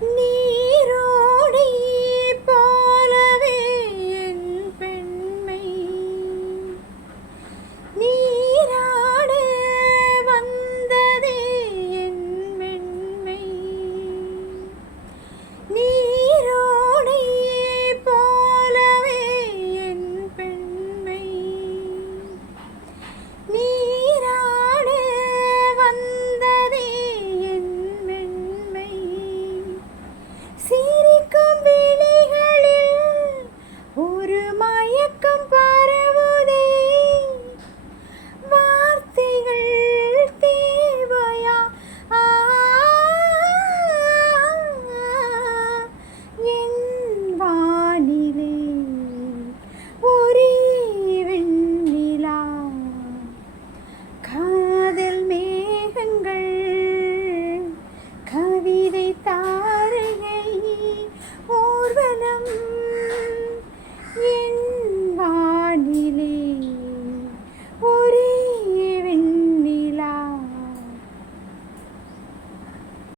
Nee. வணக்கம் பா